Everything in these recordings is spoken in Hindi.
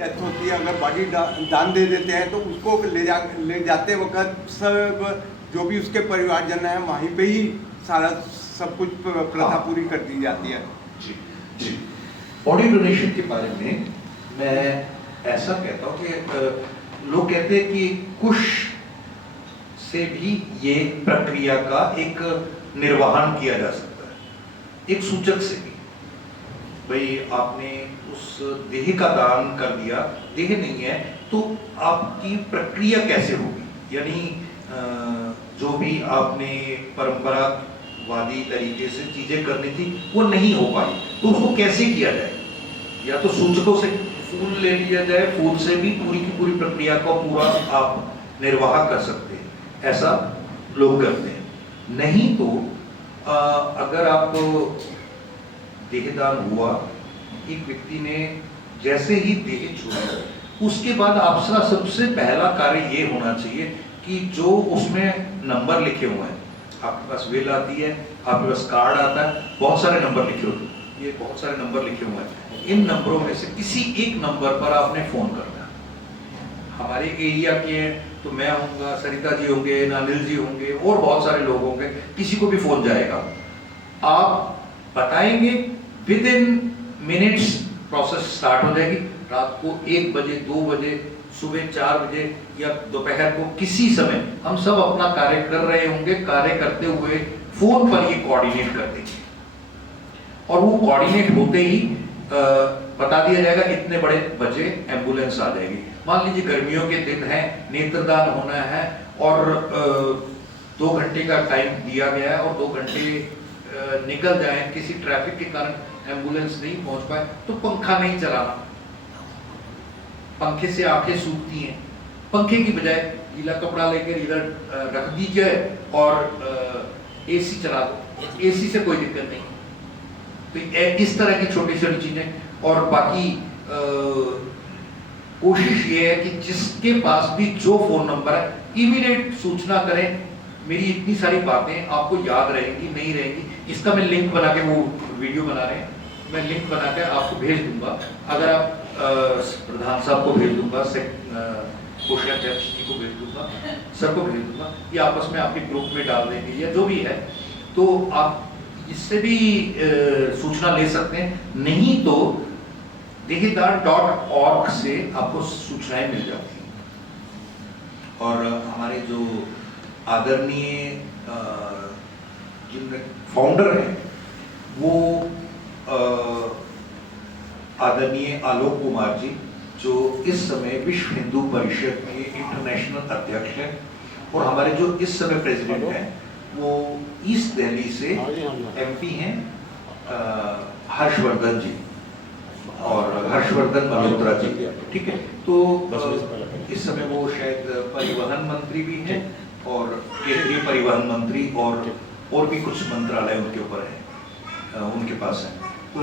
डेथ होती है, अगर बॉडी दान दे देते हैं तो उसको ले जाते वक्त सब जो भी उसके परिवारजन हैं वहीं पे ही सारा सब कुछ प्रथा पूरी कर दी जाती है। जी जी। बॉडी डोनेशन के बारे में मैं ऐसा कहता हूँ कि लोग कहते हैं कि कुश से भी ये प्रक्रिया का एक निर्वहन किया जा सकता है, एक सूचक से भी। भाई आपने उस देह का दान कर दिया, देह नहीं है तो आपकी प्रक्रिया कैसे होगी, यानी जो भी आपने परंपरावादी तरीके से चीजें करनी थी वो नहीं हो पाई, तो उसको कैसे किया जाए? या तो सूचकों से फूल ले लिया जाए, फूल से भी पूरी की पूरी प्रक्रिया को पूरा आप निर्वाह कर सकते हैं, ऐसा लोग करते हैं। नहीं तो अगर आप देहदान हुआ, एक व्यक्ति ने जैसे ही देह छोड़ा उसके बाद आपका सबसे पहला कार्य ये होना चाहिए कि जो उसमें नंबर लिखे हुए हैं, आपके पास वेल आती है, आपके पास कार्ड आता है, बहुत सारे नंबर लिखे होते हैं, ये बहुत सारे नंबर लिखे हुए हैं, इन नंबरों में से किसी एक नंबर पर आपने फोन करना है। हमारे एरिया के हैं तो मैं होऊंगा, सरिता जी होंगे, नानिल जी होंगे और बहुत सारे लोग होंगे, किसी को भी फोन जाएगा, आप बताएंगे, with in minutes process start हो जाएगी। रात को 1 बजे 2 बजे सुबह 4 बजे या दोपहर को किसी समय हम सब अपना कार्य कर रहे होंगे, कार्य करते हुए फोन पर ये कोऑर्डिनेट कर देंगे और वो कोऑर्डिनेट होते ही बता दिया जाएगा इतने बड़े बजे एम्बुलेंस आ जाएगी। मान लीजिए गर्मियों के दिन है, नेत्रदान होना है और 2 घंटे का टाइम दिया गया है और 2 घंटे निकल जाए, किसी ट्रैफिक के कारण एम्बुलेंस नहीं पहुंच पाए तो पंखा नहीं चलाना, पंखे से आंखें सूखती हैं, पंखे की बजाय गीला कपड़ा लेकर इधर रख दीजिए और एसी चला दो, एसी से कोई दिक्कत नहीं। तो इस तरह की छोटी छोटी चीजें। और बाकी कोशिश ये है कि जिसके पास भी जो फोन नंबर है इमीडिएट सूचना करें, मेरी इतनी सारी बातें आपको याद रहेंगी नहीं रहेंगी, इसका मैं लिंक बना के, वो वीडियो बना रहे हैं, मैं लिंक बना के आपको भेज दूंगा। अगर आप प्रधान साहब को भेज दूंगा, कोषाध्यक्ष जी को भेज दूंगा, सबको भेज दूंगा, ये आपस में आपके ग्रुप में डाल देंगे या जो भी है, तो आप इससे भी सूचना ले सकते हैं। नहीं तो देहदान.org से आपको सूचनाएं मिल जाती हैं। और हमारे जो आदरणीय जिनके फाउंडर हैं वो आदरणीय आलोक कुमार जी, जो इस समय विश्व हिंदू परिषद के इंटरनेशनल अध्यक्ष हैं, और हमारे जो इस समय प्रेसिडेंट हैं वो ईस्ट दिल्ली से एमपी हैं, हर्षवर्धन जी और हर्षवर्धन मल्होत्रा जी, ठीक है। तो इस समय वो शायद परिवहन मंत्री भी हैं और केंद्रीय परिवहन मंत्री और भी कुछ मंत्रालय उनके ऊपर है, उनके पास है। तो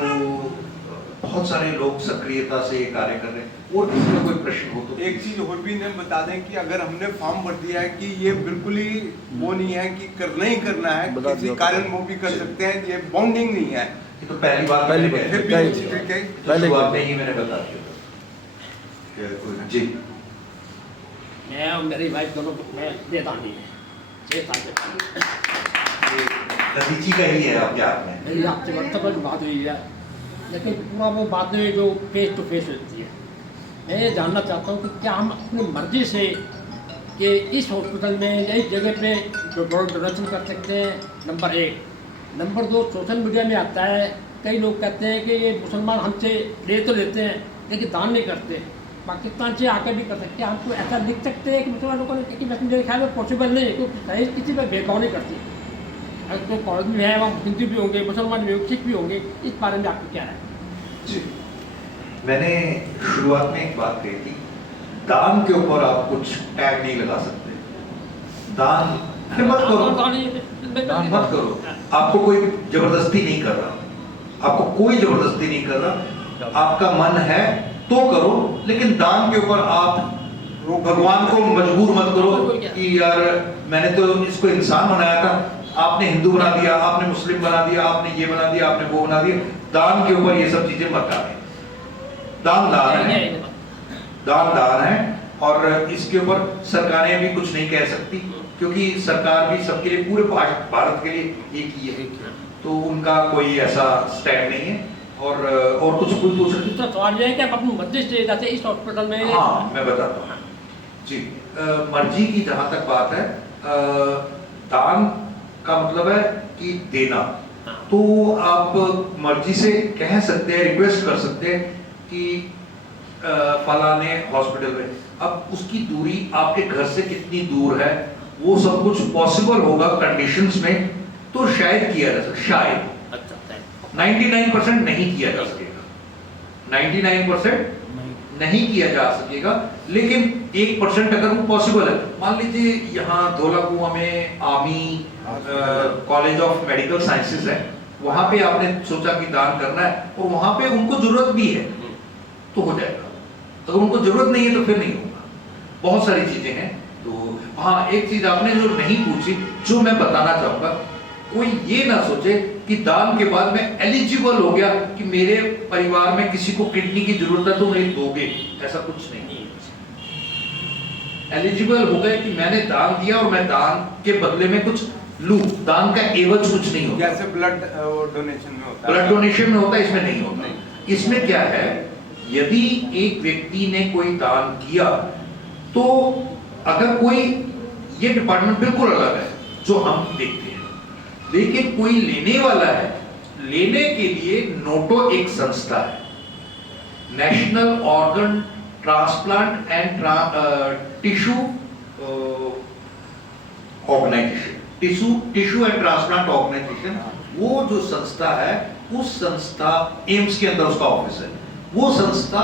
बहुत सारे लोग सक्रियता से ये कार्य कर रहे हैं। और किसी का कोई प्रश्न हो तो एक चीज और भी ने बता दें कि अगर हमने फॉर्म भर दिया है कि ये बिल्कुल ही वो नहीं है कि करना ही करना है, किसी कारण वो भी कर सकते हैं, ये बाउंडिंग नहीं है। तो पहली बात पहले शुरुआत में ही मैंने बता दिया था जी। मैं और मेरी वाइफ दोनों मैं देदानी है, नतीजी का ही है आपके हाथ में। मेरी आपसे मतलब बात हुई है, लेकिन पूरा वो बातें जो फेस टू फेस होती है। मैं ये जानना चाहता हूँ कि क्या हम अपनी मर्जी से कि इस हॉस्पिटल में या इस जगह पे जो ब्लड डोनेशन कर सकते हैं, नंबर 1। नंबर 2, सोशल मीडिया में आता है, कई लोग कहते हैं कि ये मुसलमान हमसे ले तो लेते हैं लेकिन दान नहीं करते, पाकिस्तान से आकर भी कर सकते हैं। हमको ऐसा लिख सकते हैं कि मुसलमानों को, मेरे ख्याल में पॉसिबल नहीं है, क्योंकि किसी पर भेदभाव नहीं करती। अगर कोई कॉलेज में है वहाँ हिंदू भी होंगे, मुसलमान भी होंगे, सिख भी होंगे, इस बारे में आपको क्या है? जी, मैंने शुरुआत में एक बात कही थी, दान के ऊपर आप कुछ टैग नहीं लगा सकते। दान मत करो, आपको कोई जबरदस्ती नहीं कर रहा, आपको कोई जबरदस्ती नहीं कर रहा, आपका मन है तो करो, लेकिन दान के ऊपर आप भगवान को मजबूर मत करो कि यार मैंने तो इसको इंसान बनाया था, आपने हिंदू बना दिया, आपने मुस्लिम बना दिया, आपने ये बना दिया, आपने वो बना दिया। दान के ऊपर ये सब चीजें मत डालें। दान दान है, दान दान है और इसके ऊपर सरकारें भी कुछ नहीं कह सकती, क्योंकि सरकार भी सबके लिए, पूरे भारत के लिए एक ही है, तो उनका कोई ऐसा स्टैंड नहीं है। और कुछ कोई पूछ रहे? दूसरा सवाल ये है कि आप अपनी मर्जी से जैसे इस हॉस्पिटल में। हाँ, मैं बताता हूँ जी। मर्जी की जहाँ तक बात है, दान का मतलब है कि देना, तो आप मर्जी से कह सकते हैं, रिक्वेस्ट कर सकते हैं कि फलाने हॉस्पिटल में, अब उसकी दूरी आपके घर से कितनी दूर है, वो सब कुछ पॉसिबल होगा कंडीशंस में, तो शायद किया जा सकता, शायद 99% नहीं किया जा सकेगा, 99% नहीं किया जा सकेगा, लेकिन 1% अगर वो पॉसिबल है। मान लीजिए यहाँ धौला कुआं में army college of medical sciences है, वहां पे आपने सोचा कि दान करना है और वहां पे उनको जरूरत भी है, तो हो जाएगा। अगर उनको जरूरत नहीं है तो फिर नहीं होगा। बहुत सारी चीजें हैं। तो हाँ, एक चीज आपने जो नहीं पूछी, जो मैं बताना चाहूंगा, कोई ये ना सोचे कि दान के बाद मैं एलिजिबल हो गया कि मेरे परिवार में किसी को किडनी की जरूरत है तो मुझे दोगे, ऐसा कुछ नहीं। एलिजिबल हो गए कि मैंने दान दिया और मैं दान के बदले में कुछ लूं, दान का एवज कुछ नहीं होता। जैसे ब्लड डोनेशन में होता है, ब्लड डोनेशन में होता है, इसमें नहीं होता। इसमें क्या है, यदि एक व्यक्ति ने कोई दान किया, तो अगर कोई, ये डिपार्टमेंट बिल्कुल अलग है जो हम देखते हैं, लेकिन कोई लेने वाला है, लेने के लिए नोटो एक संस्था है, national organ transplant and tissue organisation, tissue and transplant organisation, वो जो संस्था है, उस संस्था, एम्स के अंदर उसका ऑफिस है, वो संस्था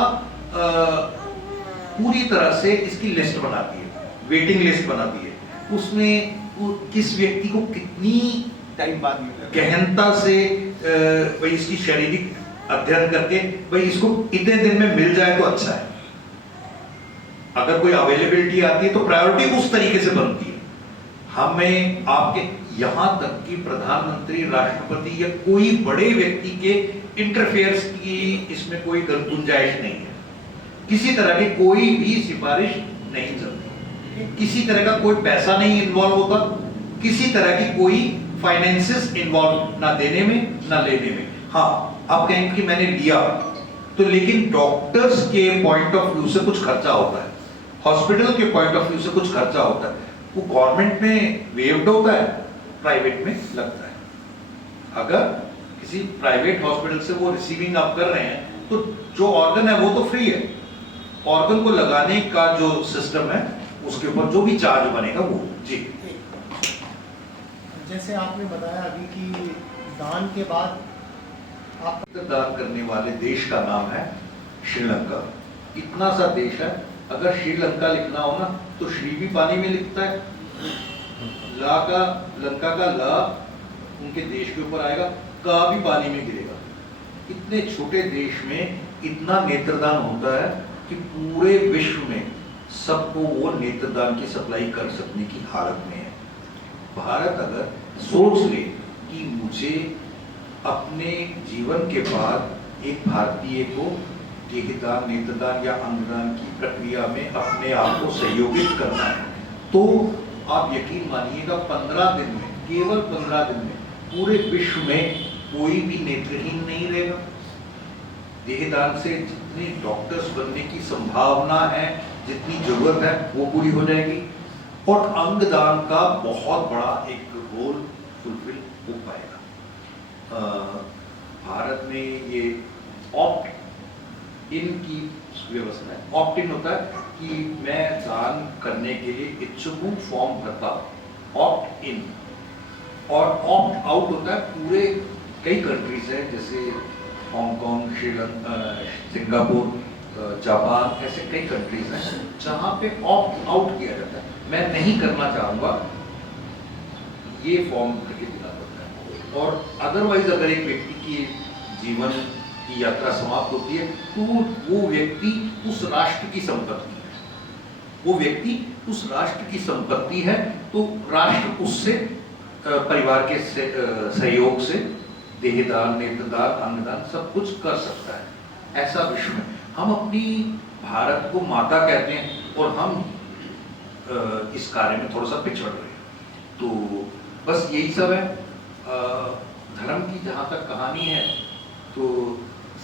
पूरी तरह से इसकी लिस्ट बनाती है, वेटिंग लिस्ट बनाती है, उसमें किस व्यक्ति को कितनी टाइम बाद मिलेगा, गहनता से भाई इसकी शारीरिक अध्ययन करके भाई इसको इतने दिन में मिल जाए तो अच्छा है। अगर कोई अवेलेबिलिटी आती है तो प्रायोरिटी उस तरीके से बनती है। हमें आपके यहां तक कि प्रधानमंत्री, राष्ट्रपति या कोई बड़े व्यक्ति के इंटरफेयर्स की इसमें कोई गुंजाइश नहीं है। किसी तरह की कोई भी सिफारिश नहीं चलती, किसी तरह का कोई पैसा नहीं इन्वॉल्व होता, किसी तरह की कोई फाइनेंसेस इन्वॉल्व ना देने में ना लेने में। हाँ, आप कहेंगे कि मैंने लिया तो, लेकिन डॉक्टर्स के पॉइंट ऑफ व्यू से कुछ खर्चा होता है, हॉस्पिटल के पॉइंट ऑफ व्यू से कुछ खर्चा होता है, वो गवर्नमेंट में वेव्ड होता है, प्राइवेट में लगता है। अगर किसी प्राइवेट हॉस्पिटल से वो रिसीविंग आप कर रहे हैं तो जो ऑर्गन है वो तो फ्री है, ऑर्गन को लगाने का जो सिस्टम है उसके ऊपर जो भी चार्ज बनेगा वो। जी, जैसे आपने बताया अभी कि दान के बाद आप दान करने वाले देश का नाम है श्रीलंका। इतना सा देश है, अगर श्रीलंका लिखना हो ना तो श्री भी पानी में लिखता है, ला का, लंका का ला उनके देश के ऊपर आएगा, का भी पानी में गिरेगा। इतने छोटे देश में इतना नेत्रदान होता है कि पूरे विश्व में सबको वो नेत्रदान की सप्लाई कर सकने की हालत में है। भारत अगर सोच ले कि मुझे अपने जीवन के बाद एक भारतीय को देहदान, नेत्रदान या अंगदान की प्रक्रिया में अपने आप को सहयोगित करना है, तो आप यकीन मानिएगा 15 दिन में, केवल 15 दिन में पूरे विश्व में कोई भी नेत्रहीन नहीं रहेगा। देहदान से जितनी डॉक्टर्स बनने की संभावना है, जितनी जरूरत है, वो पूरी हो जाएगी और अंगदान का बहुत बड़ा एक रोल फुलफिल हो पाएगा। भारत में ये ऑप्ट इन की व्यवस्था है। ऑप्ट इन होता है कि मैं दान करने के लिए इच्छुक हूँ, फॉर्म भरता हूँ, ऑप्ट इन। और ऑप्ट आउट होता है, पूरे कई कंट्रीज हैं जैसे हांगकांग, श्रीलंका, सिंगापुर, जापान, ऐसे कई कंट्रीज हैं जहाँ पे ऑप्ट आउट किया जाता है। मैं नहीं करना चाहूँगा, ये फॉर्म करके देना पड़ता है। और अदरवाइज अगर एक व्यक्ति की जीवन की यात्रा समाप्त होती है तो वो व्यक्ति उस राष्ट्र की संपत्ति है, वो व्यक्ति उस राष्ट्र की संपत्ति है, तो राष्ट्र उससे परिवार के सहयोग से देहदान, नेत्रदान, अंगदान सब कुछ कर सकता है। ऐसा विश्व में हम अपनी भारत को माता कहते हैं और हम इस कार्य में थोड़ा सा पिछड़ रहे हैं। तो बस यही सब है। धर्म की जहाँ तक कहानी है तो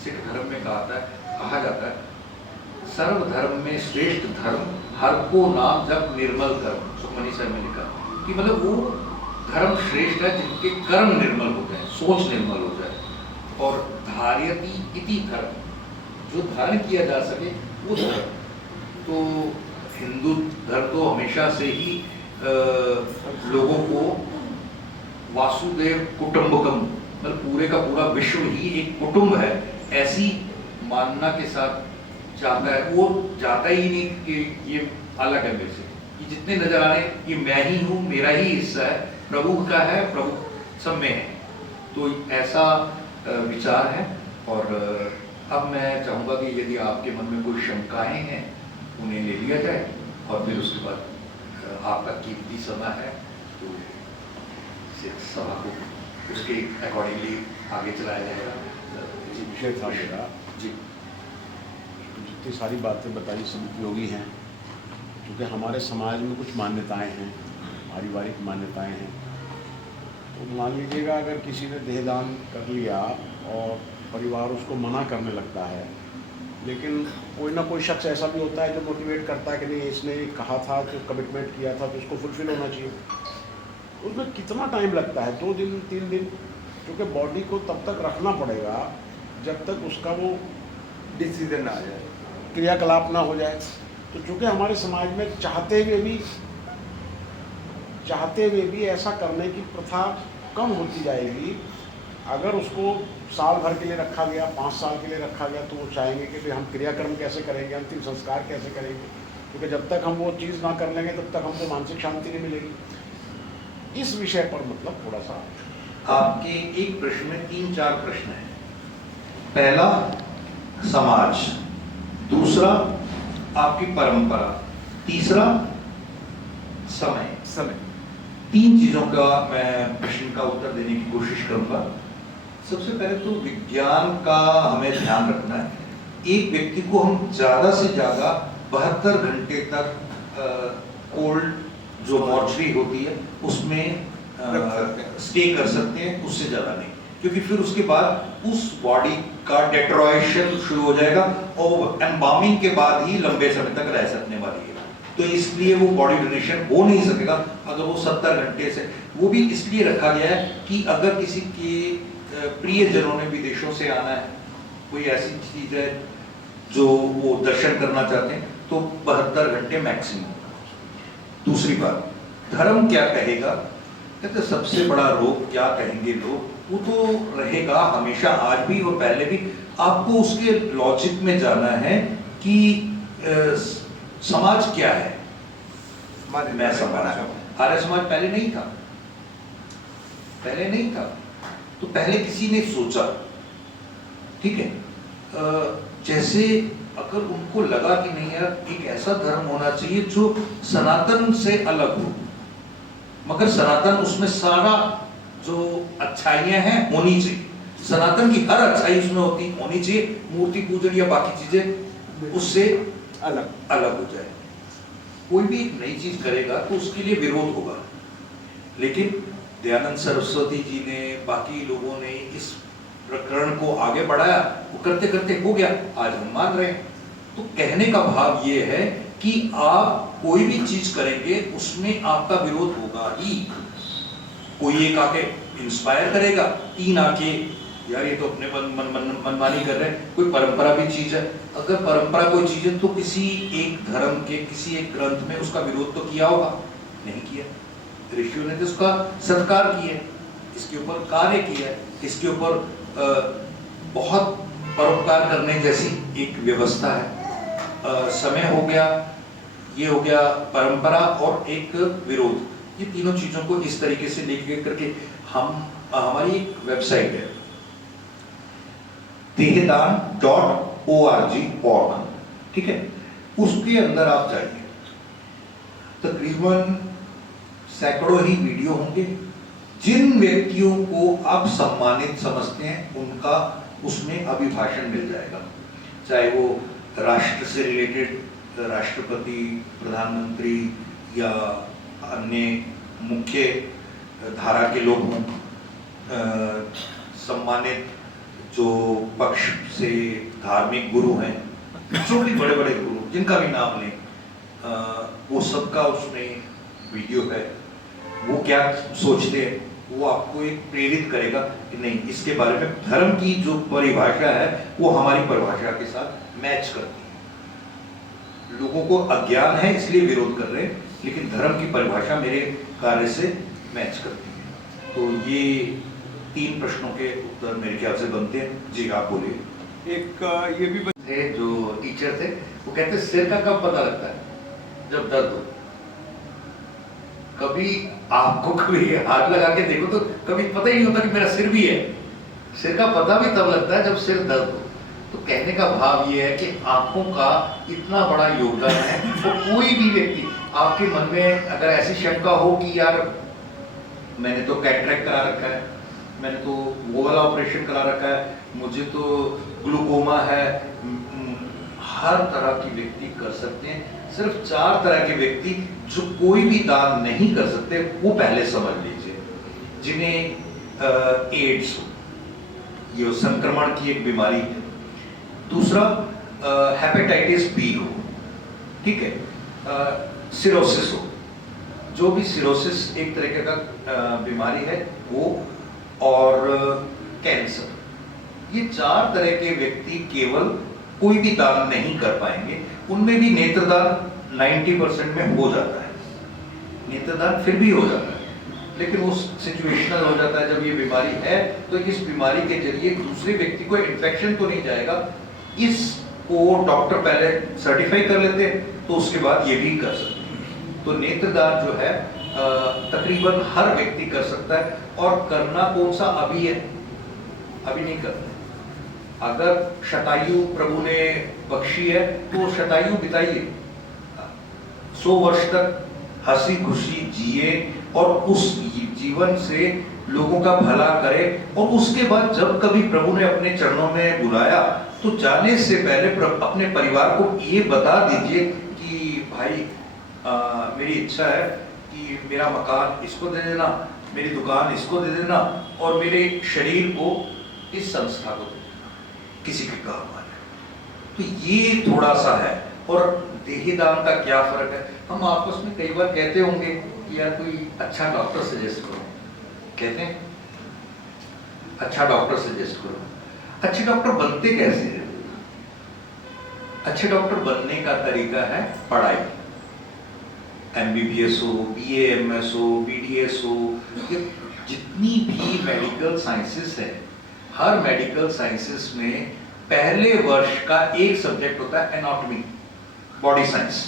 सिख धर्म में कहा जाता है सर्वधर्म में श्रेष्ठ धर्म हर को नाम जब निर्मल धर्म। सुखमनी सर ने लिखा कि मतलब वो धर्म श्रेष्ठ है जिनके कर्म निर्मल हो जाए, सोच निर्मल हो जाए। और धार्यति इति धर्म, जो धारण किया जा सके वो धर्म। तो हिंदू धर्म तो हमेशा से ही लोगों को वासुदेव कुटुंबकम, मतलब पूरे का पूरा विश्व ही एक कुटुंब है, ऐसी मानना के साथ चाहता है। वो चाहता ही नहीं कि ये अलग है मेरे से, ये जितने नजर आ रहे हैं ये मैं ही हूँ, मेरा ही हिस्सा है, प्रभु का है, प्रभु सब में है। तो ऐसा विचार है। और अब मैं चाहूँगा कि यदि आपके मन में कोई शंकाएं हैं उन्हें ले लिया जाए और फिर उसके बाद आपका कीमती समय है तो सभा को उसके अकॉर्डिंगली आगे चलाया जाएगा। विषय था मेरा जी, जितनी सारी बातें बताई सब उपयोगी हैं, क्योंकि हमारे समाज में कुछ मान्यताएं हैं, पारिवारिक मान्यताएं हैं। तो मान लीजिएगा अगर किसी ने देहदान कर लिया और परिवार उसको मना करने लगता है, लेकिन कोई ना कोई शख्स ऐसा भी होता है जो मोटिवेट करता है कि नहीं इसने कहा था, जो कमिटमेंट किया था तो उसको फुलफिल होना चाहिए। उसमें कितना टाइम लगता है, 2 दिन 3 दिन, क्योंकि बॉडी को तब तक रखना पड़ेगा जब तक उसका वो डिसीजन आ जाए, क्रियाकलाप ना हो जाए। तो चूँकि हमारे समाज में चाहते हुए भी ऐसा करने की प्रथा कम होती जाएगी। अगर उसको साल भर के लिए रखा गया, 5 साल के लिए रखा गया, तो वो चाहेंगे कि फिर हम क्रियाक्रम कैसे करेंगे, अंतिम संस्कार कैसे करेंगे, क्योंकि जब तक हम वो चीज़ ना कर लेंगे तब तक हमको मानसिक शांति नहीं मिलेगी। इस विषय पर मतलब थोड़ा सा आपके एक प्रश्न में 3-4 प्रश्न हैं। पहला समाज, दूसरा आपकी परंपरा, तीसरा समय। 3 चीजों का मैं प्रश्न का उत्तर देने की कोशिश करूंगा। सबसे पहले तो विज्ञान का हमें ध्यान रखना है। एक व्यक्ति को हम ज्यादा से ज्यादा 72 घंटे तक कोल्ड जो मॉर्चरी होती है उसमें स्टे कर सकते हैं, उससे ज्यादा नहीं, क्योंकि फिर उसके बाद उस बॉडी का डेट्रॉयशन शुरू हो जाएगा और एम्बामिंग के बाद ही लंबे समय तक रह सकने वाली है। तो इसलिए वो बॉडी डोनेशन हो नहीं सकेगा अगर वो 70 घंटे से। वो भी इसलिए रखा गया है कि अगर किसी के प्रियजनों ने विदेशों से आना है, कोई ऐसी चीज है जो वो दर्शन करना चाहते हैं, तो 72 घंटे मैक्सिमम। दूसरी बात, धर्म क्या कहेगा, कहते सबसे बड़ा रोग क्या कहेंगे लोग, वो तो रहेगा हमेशा, आज भी और पहले भी। आपको उसके लॉजिक में जाना है कि समाज क्या है। मैं समाज, आर्य समाज पहले नहीं था, तो पहले किसी ने सोचा, ठीक है, जैसे अगर उनको लगा कि नहीं यार एक ऐसा धर्म होना चाहिए जो सनातन से अलग हो, मगर सनातन उसमें सारा जो अच्छाइयां हैं होनी चाहिए, सनातन की हर अच्छाई उसमें होनी चाहिए, मूर्ति पूजन या बाकी चीजें उससे अलग हो जाए। कोई भी नई चीज करेगा तो उसके लिए विरोध होगा, लेकिन दयानंद सरस्वती जी ने, बाकी लोगों ने इस प्रकरण को आगे बढ़ाया, वो करते करते हो गया, आज हम मान रहे हैं। तो कहने का भाव ये है कि आप कोई भी चीज करेंगे उसमें आपका विरोध होगा ही। कोई एक आके इंस्पायर करेगा, 3 आके यार ये तो अपने मनमानी कर रहे हैं। कोई परंपरा भी चीज है, अगर परंपरा कोई चीज है तो किसी एक धर्म के किसी एक ग्रंथ में उसका विरोध तो किया होगा, नहीं किया। ऋषियों ने तो उसका सत्कार किया, इसके ऊपर कार्य किया, इसके ऊपर बहुत परोपकार करने जैसी एक व्यवस्था है। समय हो गया, ये हो गया परंपरा और एक विरोध, ये तीनों चीजों को इस तरीके से लेके करके हमारी एक वेबसाइट है देहदान.org, ठीक है, उसके अंदर आप जाइए, तकरीबन सैकड़ों ही वीडियो होंगे। जिन व्यक्तियों को आप सम्मानित समझते हैं उनका उसमें अभिभाषण मिल जाएगा, चाहे वो राष्ट्र से रिलेटेड राष्ट्रपति, प्रधानमंत्री या अन्य मुख्य धारा के लोग हों, सम्मानित जो पक्ष से धार्मिक गुरु हैं, जो भी बड़े बड़े गुरु जिनका भी नाम लें, वो सबका उसमें वीडियो है। वो क्या सोचते हैं वो आपको एक प्रेरित करेगा कि नहीं, इसके बारे में धर्म की जो परिभाषा है वो हमारी परिभाषा के साथ मैच करती है। लोगों को अज्ञान है इसलिए विरोध कर रहे हैं, लेकिन धर्म की परिभाषा मेरे कार्य से मैच करती है। तो ये 3 प्रश्नों के उत्तर मेरे ख्याल से बनते हैं। जी आप बोलिए। एक ये भी थे जो टीचर थे, वो कहते सिर का कब पता लगता है? जब दर्द हो। कभी आपको कभी हाथ लगा के देखो तो कभी पता ही नहीं होता कि मेरा सिर भी है। सिर का पता भी तब लगता है जब सिर दर्द हो। तो कहने का भाव ये है कि आंखों का इतना बड़ा योगदान है। तो कोई भी व्यक्ति आपके मन में अगर ऐसी शंका हो कि यार मैंने तो कैटरेक्ट करा रखा है, मैंने तो वो वाला ऑपरेशन करा रखा है, मुझे तो ग्लूकोमा है, हर तरह की व्यक्ति कर सकते हैं। सिर्फ 4 तरह के व्यक्ति जो कोई भी दान नहीं कर सकते वो पहले समझ लीजिए। जिन्हें एड्स हो, ये संक्रमण की एक बीमारी है। दूसरा हेपेटाइटिस बी हो, ठीक है, सिरोसिस हो, जो भी सिरोसिस एक तरीके का बीमारी है वो, और कैंसर। ये 4 तरह के व्यक्ति केवल कोई भी दान नहीं कर पाएंगे। उनमें भी नेत्रदान 90% में हो जाता है, नेत्रदान फिर भी हो जाता है, लेकिन वो सिचुएशनल हो जाता है। जब ये बीमारी है तो इस बीमारी के जरिए दूसरे व्यक्ति को इन्फेक्शन तो नहीं जाएगा, इसको डॉक्टर पहले सर्टिफाई कर लेते हैं, तो उसके बाद ये भी कर सकते हैं। तो नेत्रदान जो है तकरीबन हर व्यक्ति कर सकता है। और करना कौन सा अभी है? अभी नहीं करना। अगर शतायु प्रभु ने बख्शी है तो शतायु बिताइए, 100 वर्ष तक हंसी खुशी जिए और उस जीवन से लोगों का भला करे। और उसके बाद जब कभी प्रभु ने अपने चरणों में बुलाया तो जाने से पहले अपने परिवार को ये बता दीजिए कि भाई मेरी इच्छा है कि मेरा मकान इसको दे देना, मेरी दुकान इसको दे देना, और मेरे शरीर को इस संस्था को दे देना, किसी के काम आने। तो ये थोड़ा सा है। और देहदान का क्या फर्क है? हम आपस में कई बार कहते होंगे कि यार कोई अच्छा डॉक्टर सजेस्ट करो, कहते हैं अच्छा डॉक्टर सजेस्ट करो। अच्छे डॉक्टर बनते कैसे हैं? अच्छे डॉक्टर बनने का तरीका है पढ़ाई। MBBS हो, BAMS हो, BDS हो, ये जितनी भी मेडिकल साइंसेस है, हर मेडिकल साइंसेस में पहले वर्ष का एक सब्जेक्ट होता है anatomy, body science.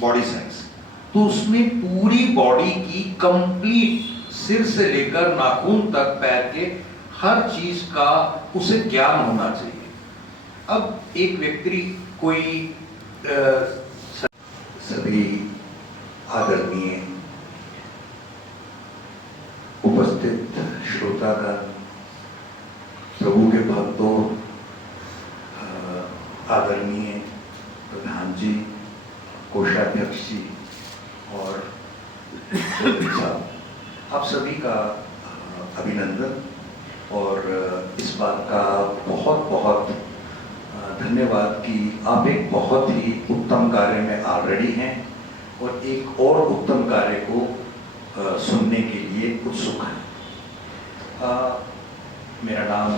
Body science तो उसमें पूरी बॉडी की कंप्लीट, सिर से लेकर नाखून तक पैर के हर चीज का उसे ज्ञान होना चाहिए। अब एक व्यक्ति कोई सभी आदरणीय उपस्थित श्रोतागण, प्रभु के भक्तों, आदरणीय प्रधान जी, कोषाध्यक्ष जी और साहब, आप सभी का अभिनंदन और इस बात का बहुत बहुत धन्यवाद कि आप एक बहुत ही उत्तम कार्य में ऑलरेडी हैं और एक और उत्तम कार्य को सुनने के लिए उत्सुक हैं। मेरा नाम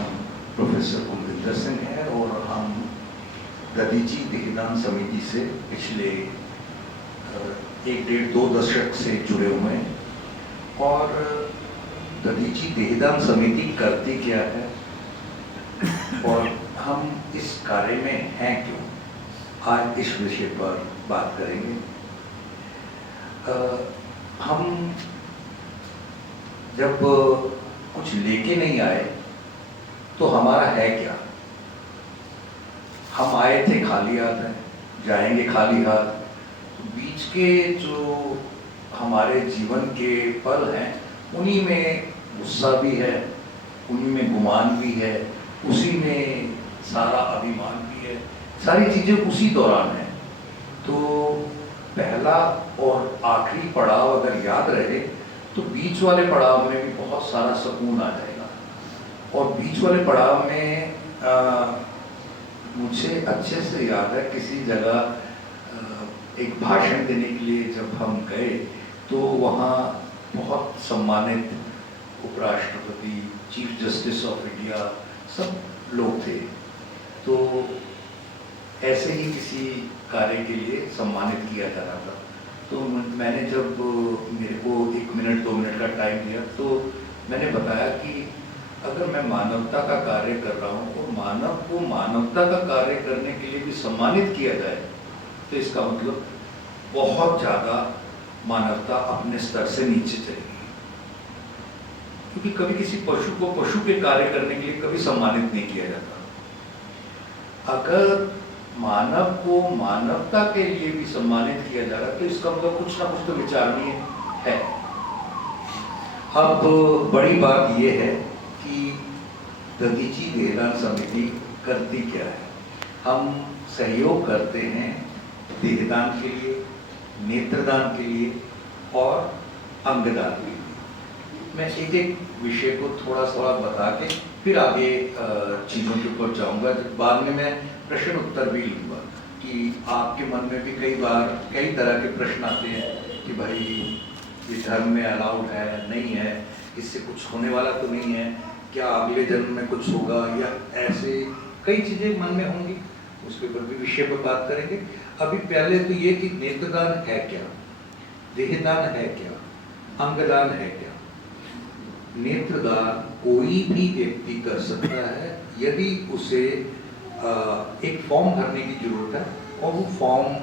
प्रोफेसर कुलविंदर सिंह है और हम दधीची देहदान समिति से पिछले 1-1.5-2 दशक से जुड़े हुए हैं। और दधीची देहदान समिति करती क्या है और हम इस कार्य में हैं क्यों, आज इस विषय पर बात करेंगे। हम जब कुछ लेके नहीं आए तो हमारा है क्या? हम आए थे खाली हाथ हैं, जाएंगे खाली हाथ। बीच के जो हमारे जीवन के पल हैं उन्हीं में गुस्सा भी है, उन्हीं में गुमान भी है, उसी में सारा अभिमान भी है, सारी चीज़ें उसी दौरान है। तो पहला और आखिरी पड़ाव अगर याद रहे तो बीच वाले पड़ाव में भी बहुत सारा सुकून आ जाएगा। और बीच वाले पड़ाव में मुझे अच्छे से याद है किसी जगह एक भाषण देने के लिए जब हम गए तो वहाँ बहुत सम्मानित उपराष्ट्रपति, चीफ जस्टिस ऑफ इंडिया सब लोग थे। तो ऐसे ही किसी कार्य के लिए सम्मानित किया जा रहा था। तो मैंने जब मेरे को 1 मिनट 2 मिनट का टाइम दिया तो मैंने बताया कि अगर मैं मानवता का कार्य कर रहा हूँ और मानव को मानवता का कार्य करने के लिए भी सम्मानित किया जाए तो इसका मतलब बहुत ज़्यादा मानवता अपने स्तर से नीचे चलेगी। क्योंकि कभी किसी पशु को पशु के कार्य करने के लिए कभी सम्मानित नहीं किया जाता। अगर मानव को मानवता के लिए भी सम्मानित किया जा रहा है तो इसका मतलब कुछ ना कुछ तो विचारणीय है। अब बड़ी बात यह है कि दधीची देहदान समिति करती क्या है। हम सहयोग करते हैं देहदान के लिए, नेत्रदान के लिए और अंगदान के लिए। मैं एक एक विषय को थोड़ा थोड़ा बता के फिर आगे चीज़ों के ऊपर जाऊंगा। बाद में मैं प्रश्न उत्तर भी लूँगा कि आपके मन में भी कई बार कई तरह के प्रश्न आते हैं कि भाई ये धर्म में अलाउड है नहीं है, इससे कुछ होने वाला तो नहीं है, क्या अगले जन्म में कुछ होगा, या ऐसे कई चीज़ें मन में होंगी। उसके ऊपर भी विषय पर बात करेंगे। अभी पहले तो ये कि नेत्रदान है क्या, देहदान है क्या, अंगदान है क्या। नेत्रदान कोई भी व्यक्ति कर सकता है यदि उसे एक फॉर्म भरने की जरूरत है और वो फॉर्म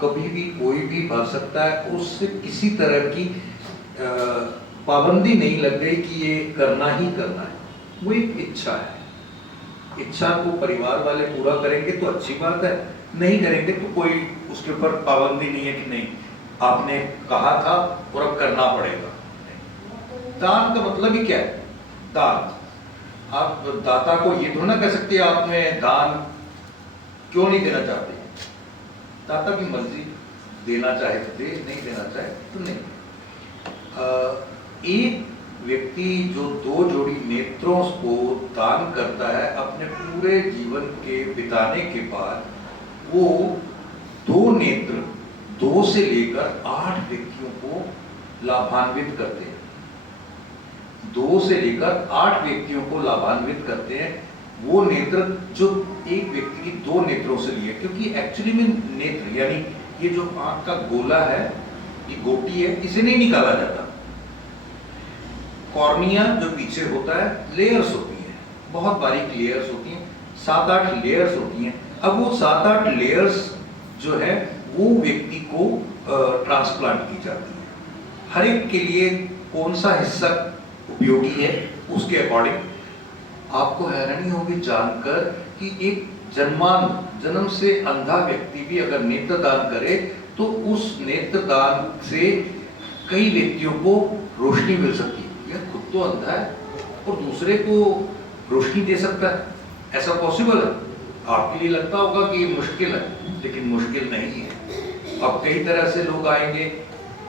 कभी भी कोई भी भर सकता है। उससे किसी तरह की पाबंदी नहीं लग गई कि ये करना ही करना है, वो एक इच्छा है। इच्छा को परिवार वाले पूरा करेंगे तो अच्छी बात है, नहीं करेंगे तो कोई उसके ऊपर पाबंदी नहीं है कि नहीं आपने कहा था और अब करना पड़ेगा। दान का मतलब ही क्या है? दान। आप दाता को ये थोड़ा ना कह सकते आपने दान क्यों नहीं देना चाहते। दाता की मर्जी, देना चाहे तो दे, नहीं देना चाहे तो नहीं। एक व्यक्ति जो 2 जोड़ी नेत्रों को दान करता है अपने पूरे जीवन के बिताने के बाद, वो 2 नेत्र 2 से लेकर 8 व्यक्तियों को लाभान्वित करते हैं। 2 से लेकर 8 व्यक्तियों को लाभान्वित करते हैं। वो नेत्र जो एक व्यक्ति की 2 नेत्रों से लिए, क्योंकि एक्चुअली में नेत्र यानी ये जो आंख का गोला है, ये गोटी है, इसे नहीं निकाला जाता। कॉर्निया जो पीछे होता है, लेयर्स होती हैं, बहुत बारीक लेयर्स होती हैं, 7-8 लेयर्स होती हैं। अब वो 7-8 लेयर्स जो है वो व्यक्ति को ट्रांसप्लांट की जाती है। हर एक के लिए कौन सा हिस्सा उपयोगी है उसके अकॉर्डिंग। आपको हैरानी होगी जानकर कि एक जन्म से अंधा व्यक्ति भी अगर नेत्रदान करे तो उस नेत्रदान से कई व्यक्तियों को रोशनी मिल सकती है। यह खुद तो अंधा है और दूसरे को रोशनी दे सकता है, ऐसा पॉसिबल है। आपके लिए लगता होगा कि ये मुश्किल है, लेकिन मुश्किल नहीं है। अब कई तरह से लोग आएंगे,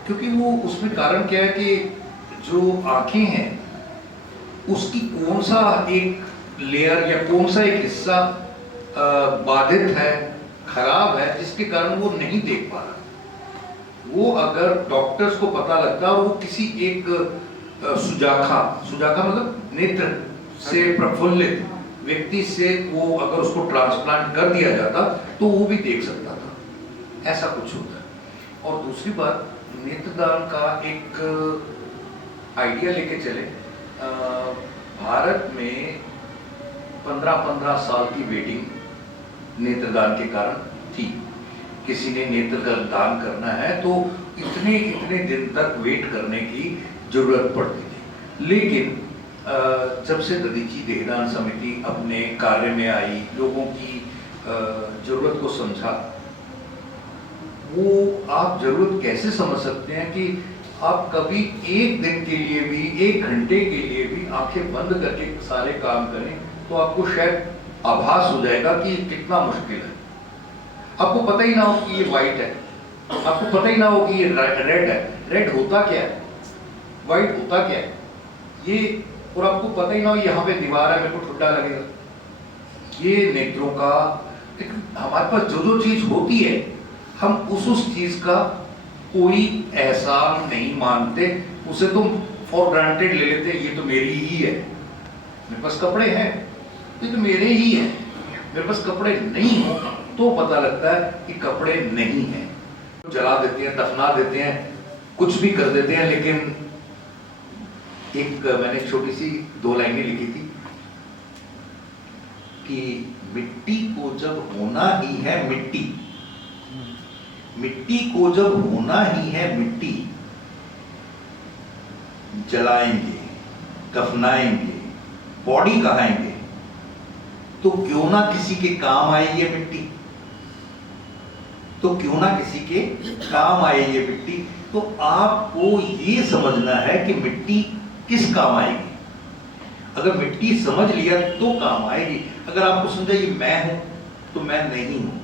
क्योंकि वो उसमें कारण क्या है कि जो आंखें हैं उसकी कौन सा एक लेयर या कौन सा एक हिस्सा बाधित है, खराब है, जिसके कारण वो नहीं देख पा रहा। वो अगर डॉक्टर्स को पता लगता और वो किसी एक सुजाखा मतलब नेत्र से प्रफुल्लित व्यक्ति से वो अगर उसको ट्रांसप्लांट कर दिया जाता तो वो भी देख सकता था। ऐसा कुछ होता है। और दूसरी बात, नेत्रदान का एक आइडिया लेके चले। भारत में 15-15 साल की वेटिंग नेत्रदान के कारण थी। किसी ने नेत्र दान करना है तो इतने दिन तक वेट करने की जरूरत पड़ती थी। लेकिन जब से दधीची देहदान समिति अपने कार्य में आई, लोगों की जरूरत को समझा। वो आप जरूरत कैसे समझ सकते हैं कि आप कभी एक दिन के लिए भी, 1 घंटे के लिए भी आंखें बंद करके सारे काम करें तो आपको शायद आभास हो जाएगा कि कितना मुश्किल है। आपको पता ही ना हो कि ये वाइट है, आपको पता ही ना हो कि ये रेड है। रेड होता क्या है, वाइट होता क्या है ये, और आपको पता ही ना हो यहाँ पे दीवार है, मेरे को ठुड्डा लगेगा। ये नेत्रों का हमारे पास जो जो चीज होती है, हम उस चीज का कोई एहसान नहीं मानते, उसे तुम फॉर ग्रांटेड ले लेते, ये तो मेरी ही है। मेरे पास कपड़े हैं, ये तो मेरे ही हैं। मेरे पास कपड़े नहीं हो तो पता लगता है कि कपड़े नहीं हैं। जला देते हैं, दफना देते हैं, कुछ भी कर देते हैं, लेकिन एक मैंने छोटी सी 2 लाइनें लिखी थी कि मिट्टी को जब होना ही है मिट्टी, मिट्टी को जब होना ही है मिट्टी, जलाएंगे, दफनाएंगे, बॉडी कहाएंगे, तो क्यों ना किसी के काम आए ये मिट्टी, तो क्यों ना किसी के काम आए ये मिट्टी। तो आपको ये समझना है कि मिट्टी किस काम आएगी। अगर मिट्टी समझ लिया तो काम आएगी। अगर आपको समझा ये मैं हूं तो मैं नहीं हूं,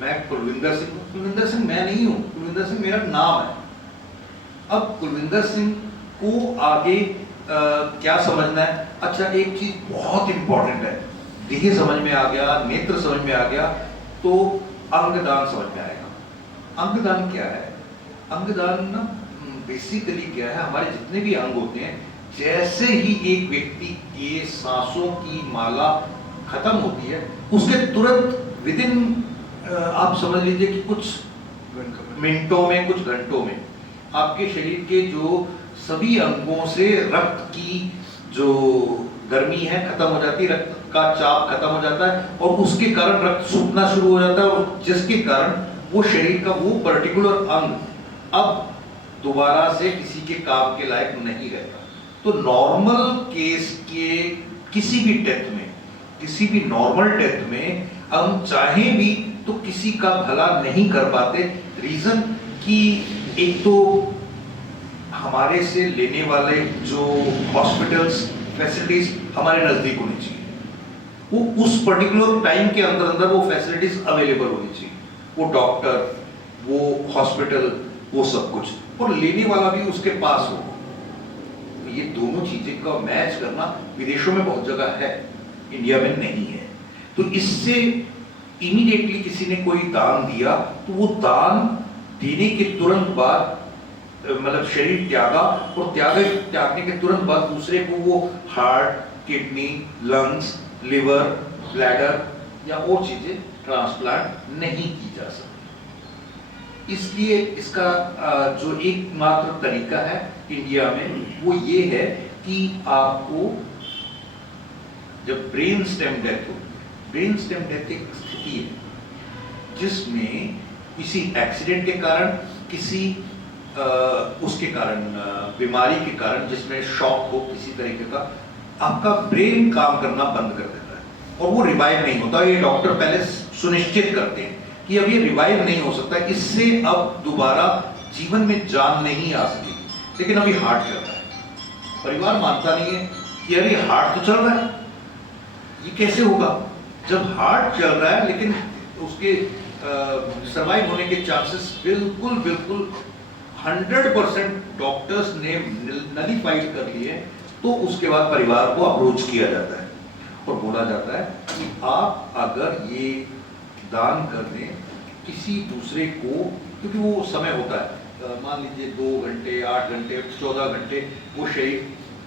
मैं कुलविंदर सिंह हूं, कुलविंदर सिंह मैं नहीं हूं, कुलविंदर सिंह मेरा नाम है। अब कुलविंदर सिंह को आगे क्या समझना है। अच्छा, एक चीज बहुत इंपॉर्टेंट है, देह समझ में आ गया, नेत्र समझ में आ गया, तो अंगदान समझ में आएगा। अंगदान क्या है? अंगदान ना बेसिकली क्या है, हमारे जितने भी अंग होते हैं, जैसे ही एक व्यक्ति के सांसों की माला खत्म होती है, उसके तुरंत विदिन आप समझ लीजिए कि कुछ मिनटों में, कुछ घंटों में आपके शरीर के जो सभी अंगों से रक्त की जो गर्मी है खत्म हो जाती है, रक्त का चाप खत्म हो जाता है, और उसके कारण रक्त सूखना शुरू हो जाता है, और जिसके कारण वो शरीर का वो पर्टिकुलर अंग अब दोबारा से किसी के काम के लायक नहीं रहता। तो नॉर्मल केस के किसी भी डेथ में, किसी भी नॉर्मल डेथ में हम चाहें भी तो किसी का भला नहीं कर पाते। रीजन कि एक तो हमारे से लेने वाले जो हॉस्पिटल्स फैसिलिटीज हमारे नजदीक होनी चाहिए, वो उस पर्टिकुलर टाइम के अंदर अंदर वो फैसिलिटीज अवेलेबल होनी चाहिए, वो डॉक्टर, वो हॉस्पिटल, वो सब कुछ, और लेने वाला भी उसके पास हो। ये दोनों चीजें का मैच करना विदेशों में बहुत जगह है, इंडिया में नहीं है। तो इससे इमीडिएटली किसी ने कोई दान दिया तो वो दान देने के तुरंत बाद मतलब शरीर त्यागा, और त्यागने के तुरंत बाद दूसरे को वो heart, kidney, lungs, liver, bladder या और चीजें ट्रांसप्लांट नहीं की जा सकती। इसलिए इसका जो एकमात्र तरीका है इंडिया में वो ये है कि आपको जब ब्रेन स्टेम डेथ होती है, ब्रेन स्टेम डेथ एक स्थिति है जिसमें किसी एक्सीडेंट के कारण, किसी उसके कारण, बीमारी के कारण, जिसमें शॉक हो किसी तरीके का, आपका ब्रेन काम करना बंद कर देता है और वो रिवाइव नहीं होता। ये डॉक्टर पहले सुनिश्चित करते हैं कि अब ये रिवाइव नहीं हो सकता, इससे अब दोबारा जीवन में जान नहीं आ सकेगी, लेकिन अभी हार्ट चल रहा है। परिवार मानता नहीं है कि अरे हार्ट तो चल रहा है, ये कैसे होगा? जब हार्ट चल रहा है लेकिन उसके सर्वाइव होने के चांसेस बिल्कुल 100% डॉक्टर्स ने नलीफाइड कर लिए, तो उसके बाद परिवार को अप्रोच किया जाता है और बोला जाता है कि आप अगर ये दान कर दें किसी दूसरे को, क्योंकि वो समय होता है, मान लीजिए 2 घंटे, 8 घंटे, 14 घंटे वो शरीर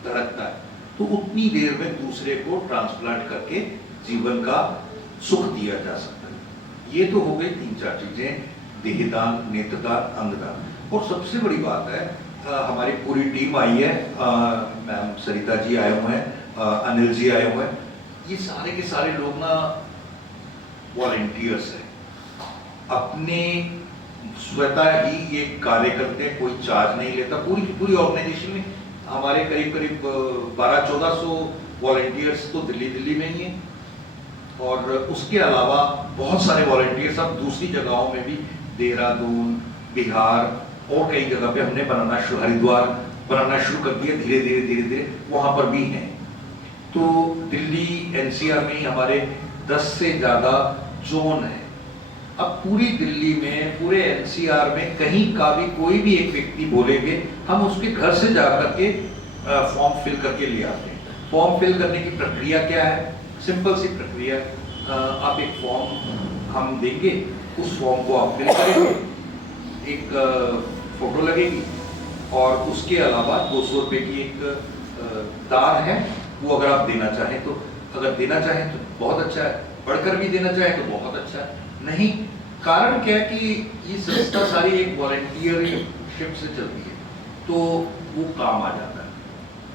धड़कता है, तो उतनी देर में दूसरे को ट्रांसप्लांट करके जीवन का सुख दिया जा सकता है। ये तो हो गई 3-4 चीजें, देहदान, नेत्रदान, अंगदान। और सबसे बड़ी बात है, हमारी पूरी टीम आई है, मैम सरिता जी आए हुए हैं, अनिल जी आए हुए हैं, ये सारे के सारे लोग ना वॉलंटियर्स हैं, अपने स्वतः ही ये कार्य करते हैं, कोई चार्ज नहीं लेता। पूरी ऑर्गेनाइजेशन में हमारे करीब 1200-1400 वॉलंटियर्स तो दिल्ली में ही हैं, और उसके अलावा बहुत सारे वॉलंटियर्स अब दूसरी जगहों में भी, देहरादून, बिहार और कई जगह पे हमने हरिद्वार बनाना शुरू कर दिया, धीरे धीरे वहां पर भी हैं। तो तो दिल्ली एनसीआर में ही हमारे 10 से ज़्यादा जोन है। अब पूरी दिल्ली में, पूरे एनसीआर में कहीं का भी कोई भी एक व्यक्ति बोलेंगे, हम उसके घर से जा करके फॉर्म फिल करके ले आते हैं। फॉर्म फिल करने की प्रक्रिया क्या है? सिंपल सी प्रक्रिया, आप एक फॉर्म हम देंगे, उस फॉर्म को आप फिल करेंगे, एक फोटो लगेगी और उसके अलावा 200 रुपये की एक दान है, वो अगर आप देना चाहें तो, अगर देना चाहें तो बहुत अच्छा है, बढ़कर भी देना चाहें तो बहुत अच्छा है। नहीं, कारण क्या है कि ये संस्था सारी एक वॉलंटियरशिप से चलती है, तो वो काम आ जाता है,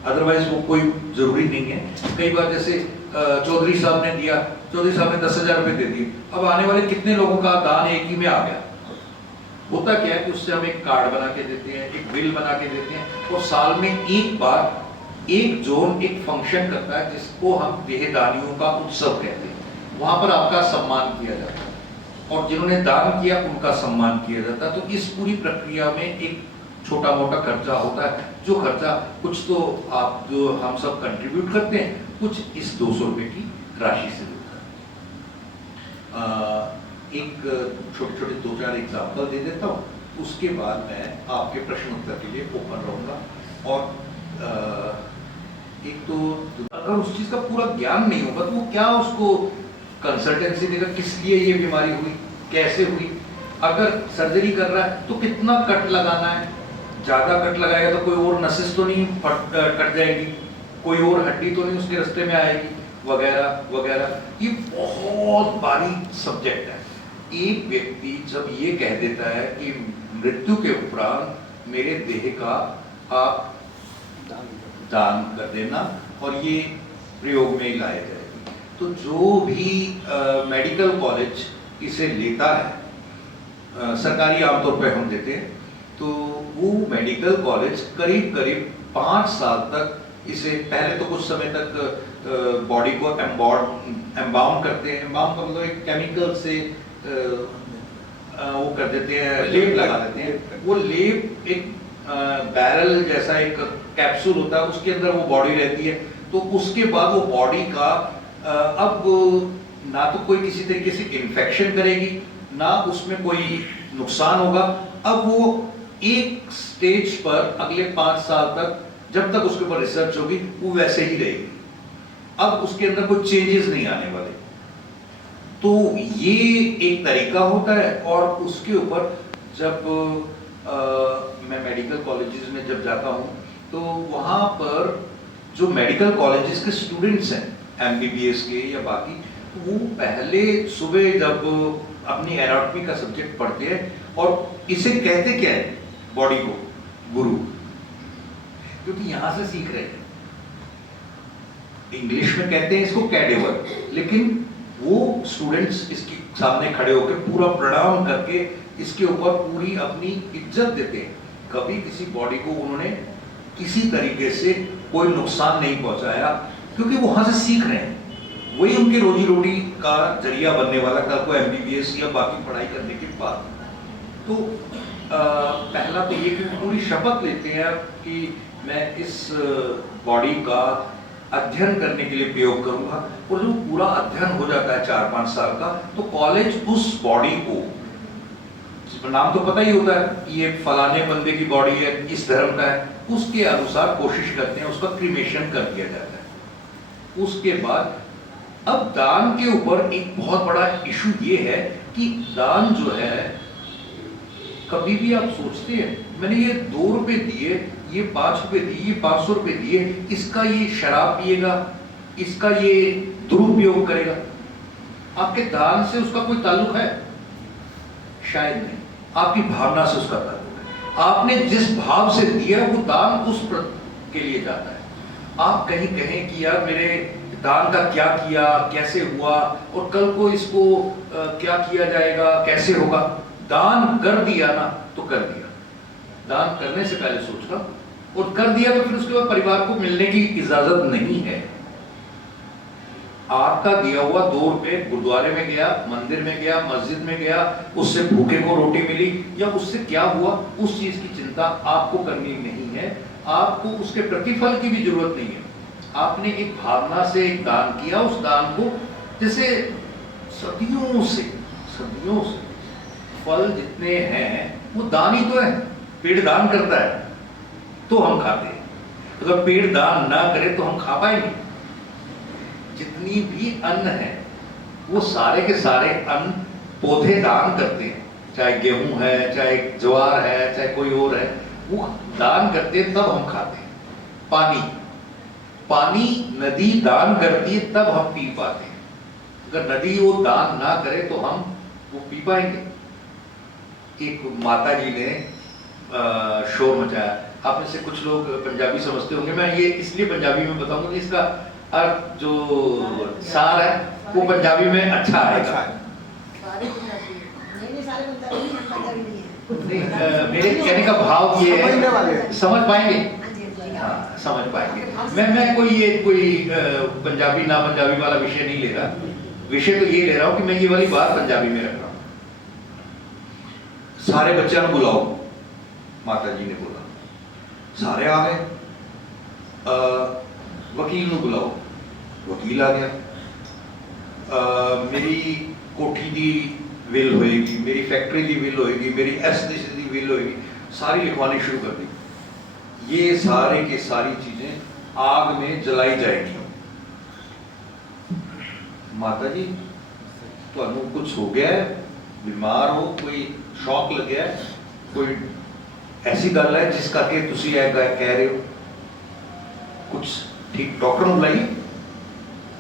अदरवाइज वो कोई जरूरी नहीं है। कई बार जैसे चौधरी साहब ने दिया, चौधरी साहब ने 10,000 रुपये दे दिए, अब आने वाले कितने लोगों का दान एक ही में आ गया। होता क्या है कि उससे हम एक कार्ड बना के देते हैं, एक बिल बना के देते हैं, और साल में एक बार एक जोन एक फंक्शन करता है जिसको हम देहदानियों का उत्सव कहते हैं। वहां पर आपका सम्मान किया जाता है और जिन्होंने दान किया उनका सम्मान किया जाता है। तो इस पूरी प्रक्रिया में एक छोटा मोटा खर्चा होता है, जो खर्चा कुछ तो आप जो हम सब कंट्रीब्यूट करते हैं, कुछ इस 200 रुपये की राशि से होता है। एक छोटे छोटे 2-4 एग्जाम्पल दे देता हूँ, उसके बाद मैं आपके प्रश्न उत्तर के लिए ओपन रहूँगा। और एक तो अगर उस चीज़ का पूरा ज्ञान नहीं होगा तो वो क्या उसको कंसल्टेंसी देगा, किस लिए ये बीमारी हुई, कैसे हुई। अगर सर्जरी कर रहा है तो कितना कट लगाना है, ज़्यादा कट लगाएगा तो कोई और नसेस तो नहीं कट जाएगी, कोई और हड्डी तो नहीं उसके रास्ते में आएगी, वगैरह वगैरह। ये बहुत बारीक सब्जेक्ट है। एक व्यक्ति जब ये कह देता है कि मृत्यु के उपरांत मेरे देह का आप दान कर देना और ये प्रयोग में लाया जाएगा, तो जो भी मेडिकल कॉलेज इसे लेता है, सरकारी आमतौर पर हम देते हैं, तो वो मेडिकल कॉलेज करीब करीब 5 साल तक इसे, पहले तो कुछ समय तक बॉडी को एम्बाउम करते हैं। एम्बाउम का मतलब एक केमिकल से वो कर देते हैं, लेप लगा देते हैं। वो लेप एक बैरल जैसा एक कैप्सूल होता है, उसके अंदर वो बॉडी रहती है। तो उसके बाद वो बॉडी का अब ना तो कोई किसी तरीके से इन्फेक्शन करेगी, ना उसमें कोई नुकसान होगा। अब वो एक स्टेज पर अगले 5 साल तक, जब तक उसके ऊपर रिसर्च होगी, वो वैसे ही रहेगी। अब उसके अंदर कोई चेंजेस नहीं आने वाले। तो ये एक तरीका होता है। और उसके ऊपर जब मैं मेडिकल कॉलेजेस में जब जाता हूँ, तो वहाँ पर जो मेडिकल कॉलेजेस के स्टूडेंट्स हैं, MBBS के या बाकी, वो पहले सुबह जब अपनी एनाटॉमी का सब्जेक्ट पढ़ते हैं, और इसे कहते क्या है बॉडी को, गुरु, क्योंकि यहाँ से सीख रहे हैं। इंग्लिश में कहते हैं इसको कैडेवर, लेकिन वो स्टूडेंट्स इसके सामने खड़े होकर पूरा प्रणाम करके इसके ऊपर पूरी अपनी इज्जत देते हैं। कभी किसी बॉडी को उन्होंने किसी तरीके से कोई नुकसान नहीं पहुंचाया, क्योंकि वो वहां से सीख रहे हैं। वही उनके रोजी रोटी का जरिया बनने वाला, कल को MBBS या बाकी पढ़ाई करने के बाद। तो पहला तो ये कि पूरी शपथ लेते हैं कि मैं इस बॉडी का अध्ययन करने के लिए प्रयोग करूंगा। और जब पूरा अध्ययन हो जाता है 4-5 साल का, तो कॉलेज उस बॉडी को, नाम तो पता ही होता है कि ये फलाने बंदे की बॉडी है, इस धर्म का है, उसके अनुसार कोशिश करते हैं उसका क्रीमेशन कर दिया जाता है। उसके बाद अब दान के ऊपर एक बहुत बड़ा इशू ये है कि दान जो है, कभी भी आप सोचते हैं मैंने ये 2 रुपए दिए, ये 5 रुपए दिए, ये 500 रुपए दिए, इसका ये शराब पिएगा, इसका ये दुरुपयोग करेगा, आपके दान से उसका कोई ताल्लुक है? शायद नहीं। आपकी भावना से उसका ताल्लुक है। आपने जिस भाव से दिया वो दान उस के लिए जाता है। आप कहीं कहें कि यार मेरे दान का क्या किया, कैसे हुआ, और कल को इसको क्या किया जाएगा, कैसे होगा। दान कर दिया ना तो कर दिया, दान करने से पहले सोचना, और कर दिया तो फिर उसके बाद परिवार को मिलने की इजाजत नहीं है। आपका दिया हुआ 2 रुपए गुरुद्वारे में गया, मंदिर में गया, मस्जिद में गया, उससे भूखे को रोटी मिली या उससे क्या हुआ, उस चीज की चिंता आपको करनी नहीं है। आपको उसके प्रतिफल की भी जरूरत नहीं है। आपने एक भावना से एक दान किया, उस दान को जैसे सदियों से फल जितने हैं वो दान ही तो है। पेड़ दान करता है तो हम खाते हैं, अगर पेड़ दान ना करे तो हम खा पाएंगे? जितनी भी अन्न है वो सारे के सारे अन्न पौधे दान करते हैं, चाहे गेहूं है, चाहे ज्वार है, चाहे कोई और है, वो दान करते हैं तब हम खाते हैं। पानी नदी दान करती है तब हम पी पाते हैं, अगर नदी वो दान ना करे तो हम वो पी पाएंगे? एक माता जी ने शोर मचाया, आप में से कुछ लोग पंजाबी समझते होंगे, मैं ये इसलिए पंजाबी में बताऊंगा कि इसका अर्थ जो सार है वो पंजाबी में अच्छा आएगा। मेरे कहने का भाव ये है, समझ पाएंगे? हाँ, समझ पाएंगे। मैं कोई पंजाबी ना पंजाबी वाला विषय नहीं ले रहा, विषय तो ये ले रहा हूँ कि मैं ये वाली बात पंजाबी में रख रहा हूँ। सारे बच्चों को बुलाओ, माता जी ने बोला, सारे आ गए। वकील को बुलाओ, वकील आ गया। मेरी कोठी दी विल होएगी, मेरी फैक्ट्री दी विल होएगी, मेरी एसटीसी दी विल होएगी, सारी लिखवानी शुरू कर दी। ये सारे के सारी चीजें आग में जलाई जाएगी। माता जी तुहानू कुछ हो गया है, बीमार हो, कोई शौक लग गया है, कोई ऐसी गल है जिस करके तुसी कह रहे हो, कुछ ठीक डॉक्टर को बुलाइए,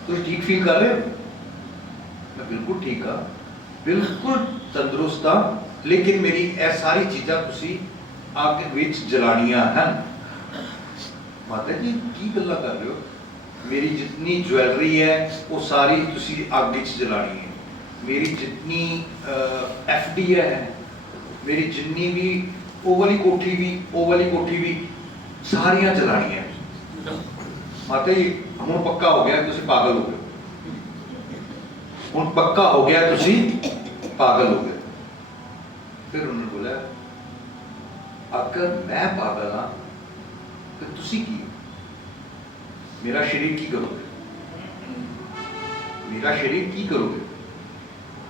तुम ठीक फील कर रहे हो? मैं बिल्कुल ठीक हाँ, बिल्कुल तंदुरुस्त हाँ, लेकिन मेरी ए सारी चीज़ां तुसी आग विच जलानियां हैं। माता जी की गल्लां कर रहे हो? मेरी जितनी ज्वैलरी है वो सारी तुसी आग विच जलानी है, मेरी जितनी FD है, मेरी जितनी भी वो वाली कोठी भी सारियां जलानी है। माता जी हुण पक्का हो गया तुसी पागल हो गए, हुण पक्का हो गया तुसी पागल हो गए। फिर उन्होंने बोला अगर मैं पागल हाँ तो तुसी की मेरा शरीर की करोगे, मेरा शरीर की करोगे?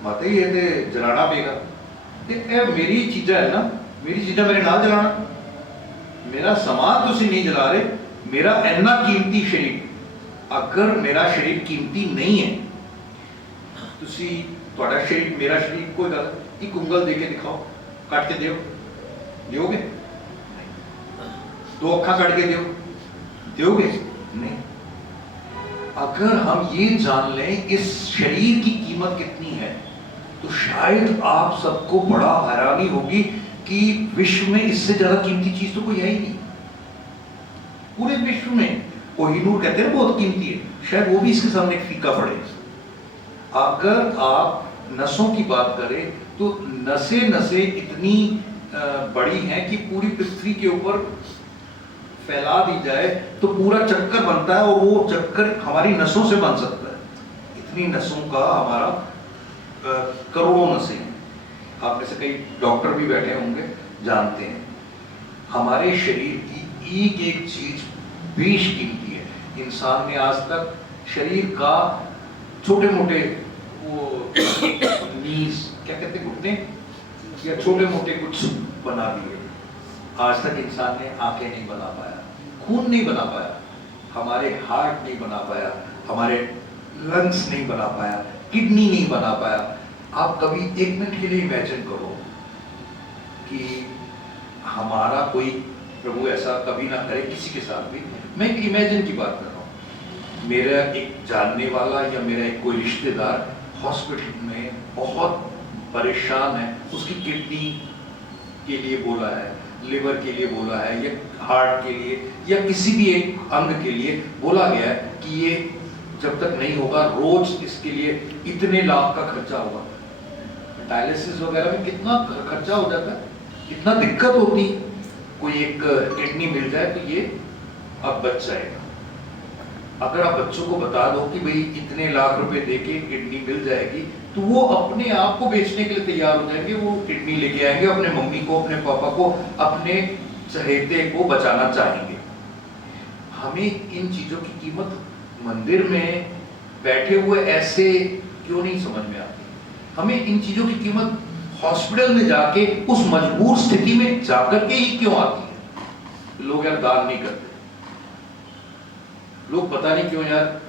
माता जी ये जलाना पेगा, मेरी चीज़ा है ना, मेरी चीज़ा मेरे नाल जलाना, मेरा समान तुसी नहीं जला रहे, मेरा इन्ना कीमती शरीर, अगर मेरा शरीर कीमती नहीं है, तुसी तुहाडा शरीर मेरा शरीर कोई गल, एक उंगल दे के दिखाओ, कट के दोगे? दो अखा कट के दोगे? नहीं। अगर हम ये जान लें इस शरीर की कीमत कितनी है तो शायद आप सबको बड़ा हैरानी होगी कि विश्व में इससे ज्यादा कीमती चीज तो कोई है ही नहीं। पूरे विश्व में कोहिनूर कहते हैं बहुत कीमती है, शायद वो भी इसके सामने फीका पड़े। अगर आप नसों की बात करें तो नसें इतनी बड़ी हैं कि पूरी पृथ्वी के ऊपर फैला दी जाए तो पूरा चक्कर बनता है, और वो चक्कर हमारी नसों से बन सकता है। इतनी नसों का हमारा करोड़ों नसें हैं। आप में से कई डॉक्टर भी बैठे होंगे, जानते हैं हमारे शरीर की एक एक चीज बेश कीमती है। इंसान ने आज तक शरीर का छोटे मोटे वो नीज क्या कहते हैं, घुटने या छोटे मोटे कुछ बना दिए। आज तक इंसान ने आंखें नहीं बना पाया, खून नहीं बना पाया, हमारे हार्ट नहीं बना पाया, हमारे लंग्स नहीं बना पाया, किडनी नहीं बना पाया। आप कभी एक मिनट के लिए इमेजिन करो कि हमारा कोई प्रभु ऐसा कभी ना करे किसी के साथ भी। मैं एक इमेजिन की बात कर रहा हूँ, मेरा एक जानने वाला या मेरा एक कोई रिश्तेदार हॉस्पिटल में बहुत परेशान है, उसकी किडनी के लिए बोला है, लिवर के लिए बोला है, या हार्ट के लिए, या किसी भी एक अंग के लिए बोला गया है कि ये जब तक नहीं होगा रोज इसके लिए इतने लाख का खर्चा होगा। डायलिसिस वगैरह में कितना खर्चा हो जाता है, कितना दिक्कत होती। कोई एक किडनी मिल जाए तो ये अब बच जाएगा। अगर आप बच्चों को बता दो कि भाई इतने लाख रुपए देके किडनी मिल जाएगी, तो वो अपने आप को बेचने के लिए तैयार हो जाएंगे। वो किडनी लेके आएंगे, अपने मम्मी को, अपने पापा को, अपने चहेते को बचाना चाहेंगे। हमें इन चीजों की कीमत मंदिर में बैठे हुए ऐसे क्यों नहीं समझ में आती? हमें इन चीजों की कीमत हॉस्पिटल में जाके उस मजबूर स्थिति में जाकर के ही क्यों आती है? लोग यार दान नहीं करते, लोग पता नहीं क्यों यार